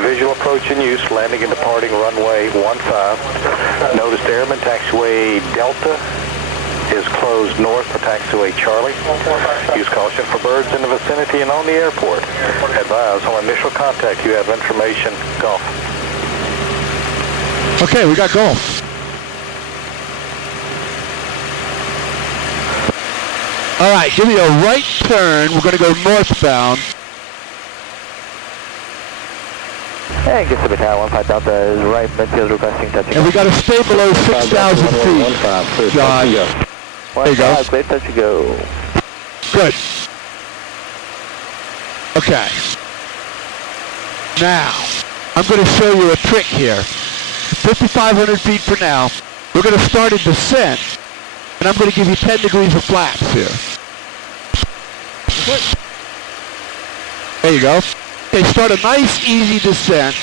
Visual approach in use, landing and departing runway 15. Notice airman taxiway Delta is closed north for taxiway Charlie. Use caution for birds in the vicinity and on the airport. Advise on initial contact you have information. Golf. Okay, we got golf. All right, give me a right turn. We're going to go northbound. And Kissimmee Tower 15 Delta is right, midfield requesting touching. And we got to stay below 6,000 feet. John, there you go. Clear, touch and go. Good. Okay. Now, I'm going to show you a trick here. 5,500 feet for now. We're going to start a descent, and I'm going to give you 10 degrees of flaps here. Okay. There you go. Okay, start a nice, easy descent.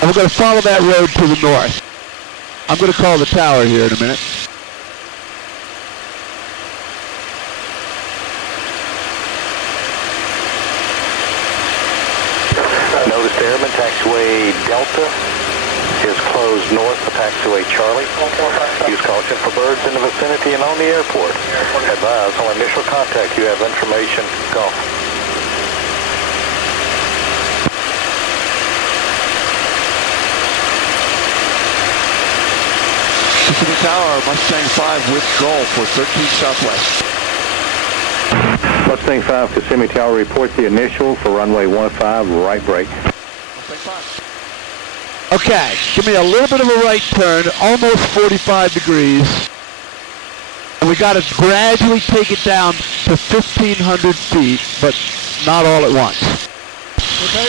And we're going to follow that road to the north. I'm going to call the tower here in a minute. Notice the airman taxiway Delta is closed north for taxiway Charlie. Use caution for birds in the vicinity and on the airport. Advise on initial contact you have information. Golf. Kissimmee Tower, Mustang 5 with Golf for 13 Southwest. Mustang 5, Kissimmee Tower, report the initial for runway 15, right brake. Okay, give me a little bit of a right turn, almost 45 degrees. And we got to gradually take it down to 1,500 feet, but not all at once. Okay.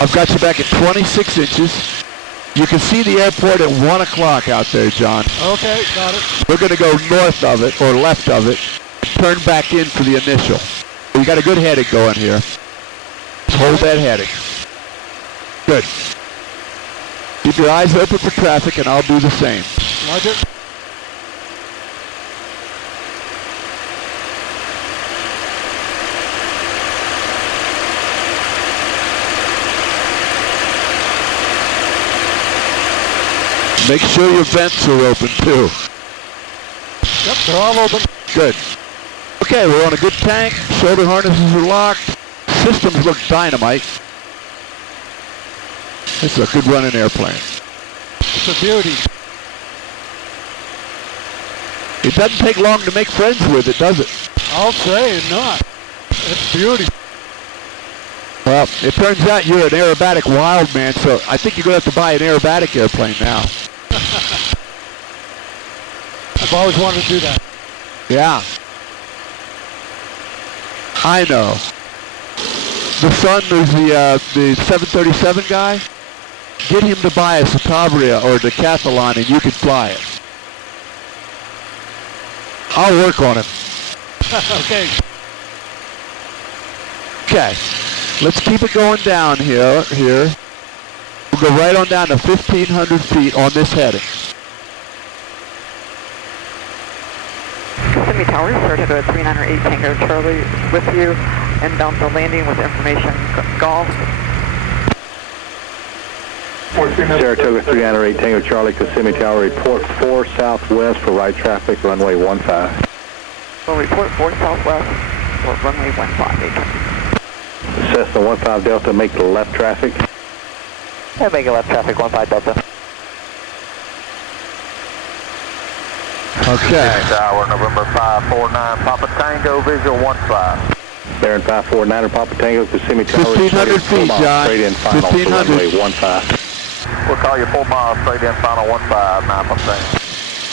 I've got you back at 26 inches. You can see the airport at 1 o'clock out there, John. Okay, got it. We're going to go north of it, or left of it, turn back in for the initial. We got a good heading going here. Hold that heading. Good. Keep your eyes open for traffic, and I'll do the same. Roger. Make sure your vents are open, too. Yep, they're all open. Good. Okay, we're on a good tank. Shoulder harnesses are locked. Systems look dynamite. This is a good running airplane. It's a beauty. It doesn't take long to make friends with it, does it? I'll say not. It's beauty. Well, it turns out you're an aerobatic wild man, so I think you're going to have to buy an aerobatic airplane now. I've always wanted to do that. Yeah. I know. The son is the 737 guy. Get him to buy a Citabria or a Decathlon and you can fly it. I'll work on it. Okay. Okay. Let's keep it going down here. We'll go right on down to 1,500 feet on this heading. Kissimmee Tower, started at 398 Tango Charlie with you, inbound to landing with information. Golf. Saratoga 308 Tango Charlie, Kissimmee Tower, report 4 southwest for right traffic, runway 15. We'll report 4 southwest for runway 15. Cessna 15 Delta, make the left traffic. And make a left traffic 15 Delta. Okay. Tower, November 549, Papa Tango, visual 15. Baron 549, Papa Tango, Kissimmee Tower. 1,500 feet, John. Straight in final 1,500. runway 15. We'll call you 4 miles straight in final 15, 9 Mustang.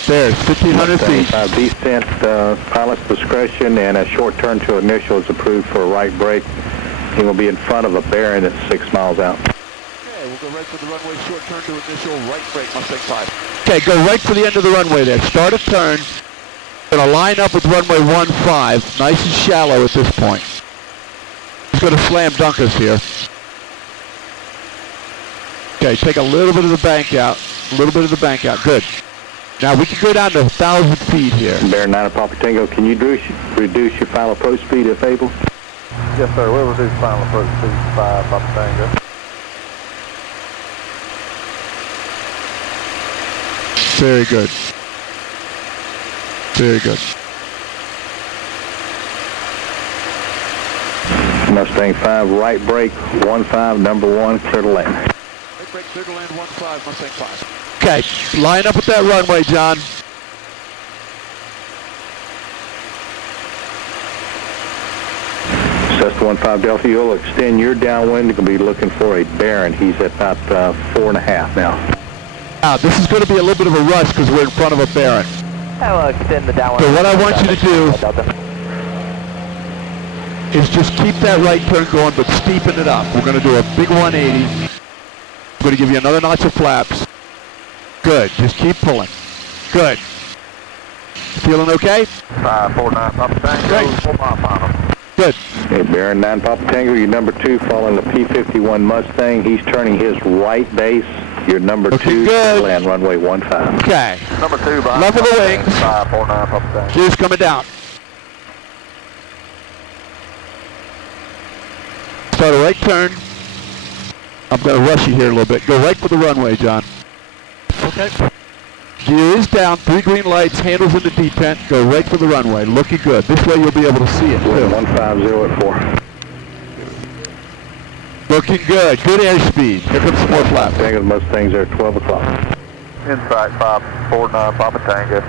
There's 1,500 feet. Descent, pilot's discretion, and a short turn to initial is approved for a right brake. He will be in front of a Baron at 6 miles out. Okay, we'll go right for the runway, short turn to initial, right brake, Mustang 5. Okay, go right for the end of the runway there. Start a turn. Going to line up with runway 15, nice and shallow at this point. He's going to slam dunk us here. Okay, take a little bit of the bank out. A little bit of the bank out. Good. Now we can go down to 1,000 feet here. Bear 9 Papa Tango, can you reduce your final approach speed if able? Yes, sir. We'll reduce final approach speed 5 Papa Tango. Very good. Very good. Mustang 5, right brake, 15, number 1, clear to land. Right brake, clear to land, 15, Mustang 5. Okay, line up with that runway, John. Cessna 15 Delta, you'll extend your downwind. You're going to be looking for a Baron. He's at about 4.5 now. This is going to be a little bit of a rush because we're in front of a Baron. I'll extend the downwind. So what I want you to do is just keep that right turn going, but steepen it up. We're going to do a big 180. I'm going to give you another notch of flaps. Good. Just keep pulling. Good. Feeling okay? 549 Papa Tango. Great. 4 mile final. Good. Okay, Baron 9 Papa Tango, your number 2 following the P-51 Mustang. He's turning his right base. Your number 2 good. Land runway 15. Okay. Number 2 by Level the wings. 549 Papa Tango. Gears coming down. Start a right turn. I'm going to rush you here a little bit. Go right for the runway, John. Okay. Gear is down, 3 green lights, handles in the detent. Go right for the runway. Looking good. This way you'll be able to see it too. 150 at 4. Looking good. Good airspeed. Here comes some more flaps. Tango Mustangs are at 12 o'clock. Insight 549 Papa Tango.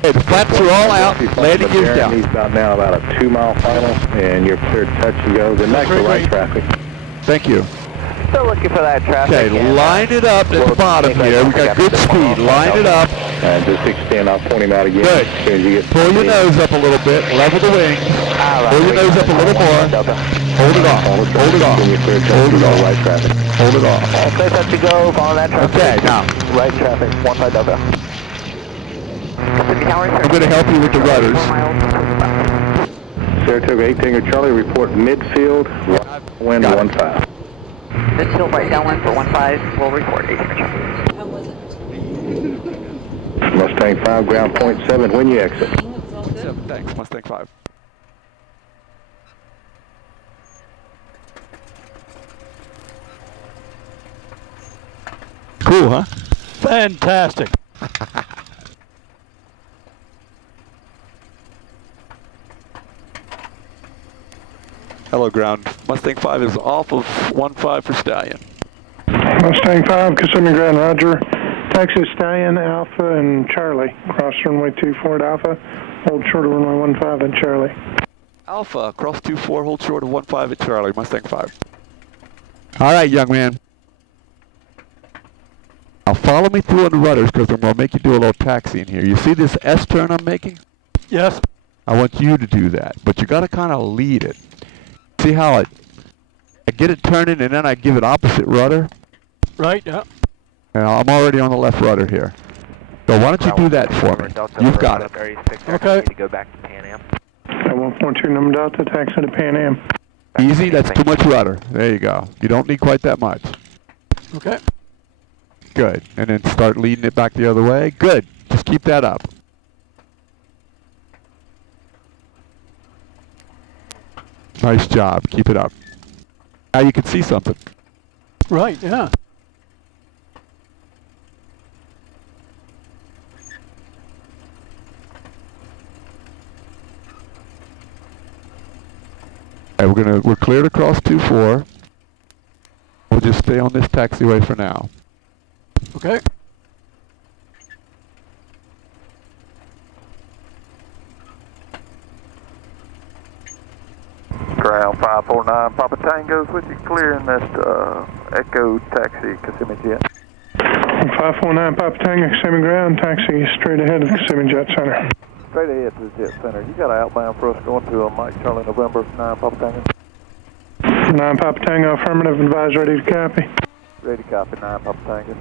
Okay, the flaps are all out. Landing gears down. He's about a 2-mile final, and you're cleared touch and go. Good night to right traffic. Thank you. Still looking for that traffic. Okay, line it up at the bottom here. We got good speed. Line it up. And just extend. I'll point him out again. Good. As soon as you get Pull your nose up a little bit. Level the wings. Pull your nose up a little more. Hold it off. Hold it off. Hold it off. Right traffic. Hold it off. All clear touch to go. Follow that traffic. Okay, now. Right traffic. 15 Delta. I'm going to help you with the rudders. Saratoga 8 Tango Charlie, report midfield, wind 15. Midfield right downwind for 15, we'll report 8 How was it? Mustang 5, ground point 7, when you exit. 7, thanks, Mustang 5. Cool, huh? Fantastic. Hello, ground. Mustang 5 is off of 15 for Stallion. Mustang 5, Kissimmee Grand Roger. Taxi Stallion, Alpha, and Charlie. Cross runway 24 at Alpha. Hold short of runway 15 at Charlie. Alpha, cross 24, hold short of 15 at Charlie, Mustang 5. All right, young man. Now follow me through on the rudders because I'm going to make you do a little taxiing here. You see this S turn I'm making? Yes. I want you to do that, but you got to kind of lead it. See how I get it turning and then I give it opposite rudder? Right, yeah. And I'm already on the left rudder here. So why don't you do that for me? You've got it. Okay. To go back to Pan Am. 142 number Delta, taxi to Pan Am. Easy, that's too much rudder. There you go. You don't need quite that much. Okay. Good. And then start leading it back the other way. Good. Just keep that up. Nice job. Keep it up. Now you can see something. Right, yeah. Okay, we're cleared across 24. We'll just stay on this taxiway for now. Okay. Ground 549 Papa Tango's with you, clearing this Echo Taxi Kissimmee Jet. 549 Papa Tango, Kissimmee Ground, taxi straight ahead of the Kissimmee Jet Center. Straight ahead to the Jet Center. You got an outbound for us going to Mike Charlie November 9 Papa Tango. 9 Papa Tango, affirmative, advise, ready to copy. Ready to copy 9 Papa Tango.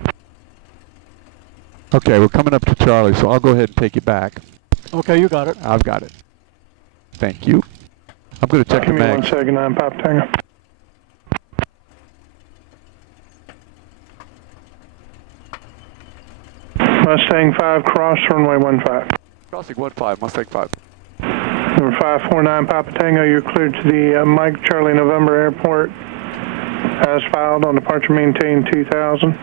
Okay, we're coming up to Charlie, so I'll go ahead and take you back. Okay, you got it. I've got it. Thank you. I'm going to check the mag. Give me 1 second, 9 Papa Tango. Mustang 5, cross runway 15. Crossing 15, Mustang 5. Number 549 Papa Tango, you're cleared to the Mike Charlie November Airport. As filed on departure maintain 2000.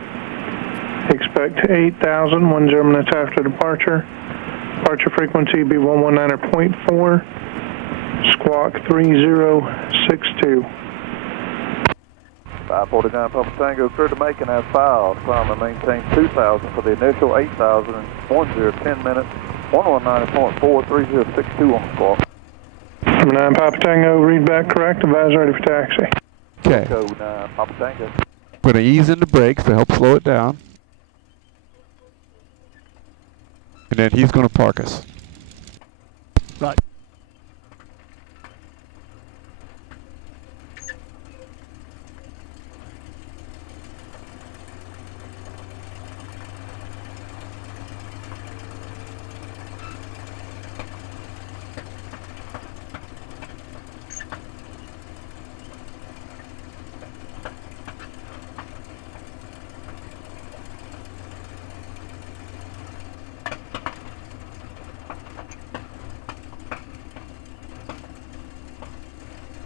Expect 8,000, 10 minutes after departure. Departure frequency be 119.4. Squawk 3062. 549 Papa Tango, cleared to Macon as filed. Climb and maintain 2000 for the initial 8,000 and 10 minutes. 119.4, 3062 on the squawk. Number 9 Papa Tango, read back correct. Advise ready for taxi. Okay. Code 9 Papa Tango. We're going to ease into brakes to help slow it down. And then he's going to park us. Right.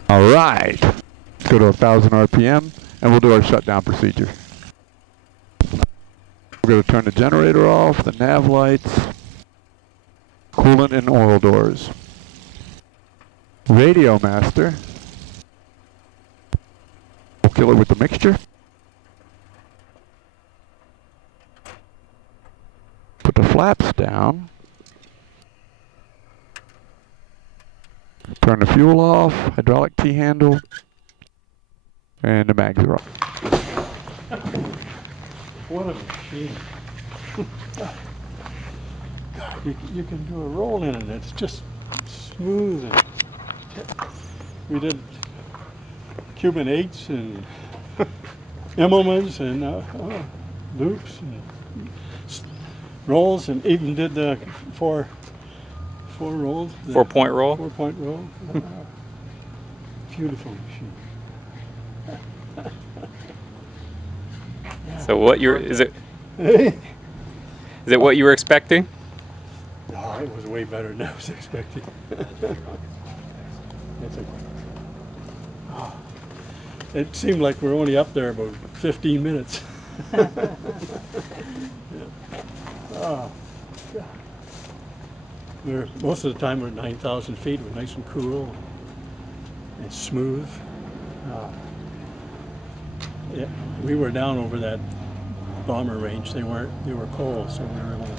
All right, let's go to 1,000 RPM and we'll do our shutdown procedure. We're going to turn the generator off, the nav lights, coolant and oil doors. Radio master, we'll kill it with the mixture. Put the flaps down. Turn the fuel off, hydraulic T-handle, and the mags are off. What a machine. you can do a roll in it, it's just smooth. And we did Cuban 8s and Immelmans and loops and rolls, and even did the four rolls. 4-point roll? 4-point roll. Beautiful machine. So what is it what you were expecting? No, it was way better than I was expecting. It seemed like we're only up there about 15 minutes. Oh, God. Most of the time we're at 9,000 feet. We're nice and cool and smooth. Yeah, we were down over that bomber range. They were cold, so we were able to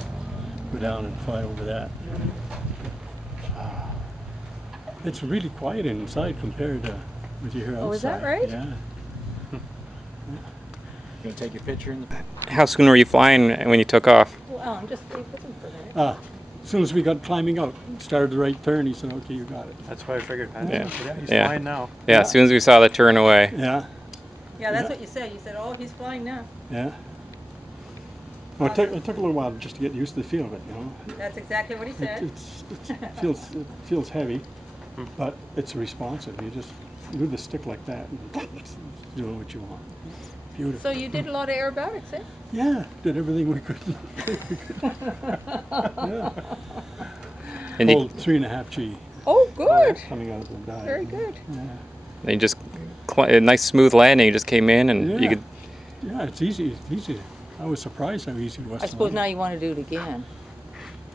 go down and fly over that. It's really quiet inside compared to what you hear outside. Oh, is that right? Yeah. You gonna take your picture in the... How soon were you flying when you took off? Well, I'm just staying with him for a minute. As soon as we got climbing out, started the right turn, he said, "Okay, you got it." That's why I figured. Yeah. He's flying now. Yeah, as soon as we saw the turn away. Yeah. Yeah, that's what you said. You said, "Oh, he's flying now." Yeah. Well, it took a little while just to get used to the feel of it, you know. That's exactly what he said. It feels heavy, but it's responsive. You just do the stick like that and do what you want. Beautiful. So you did a lot of aerobatics, eh? Yeah, did everything we could. Yeah. And Pulled 3.5 G. Oh, good. Coming out of the dive. Very good. Yeah. And you just a nice smooth landing. You just came in and you could. Yeah, it's easy. It's easy. I was surprised how easy it was. I suppose now you want to do it again.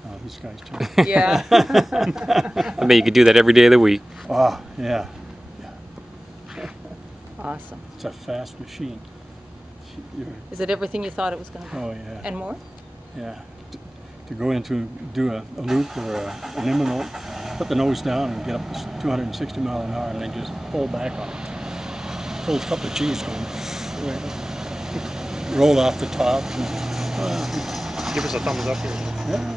Oh, these guys too. Yeah. I bet you could do that every day of the week. Oh, yeah. Awesome. It's a fast machine. Is it everything you thought it was going to be? Oh, yeah. And more? Yeah. To go into do a loop or an imminent, put the nose down and get up to 260 miles an hour and then just pull back on it. Pull a couple of G's going. Roll off the top. Give us a thumbs up here. Yeah.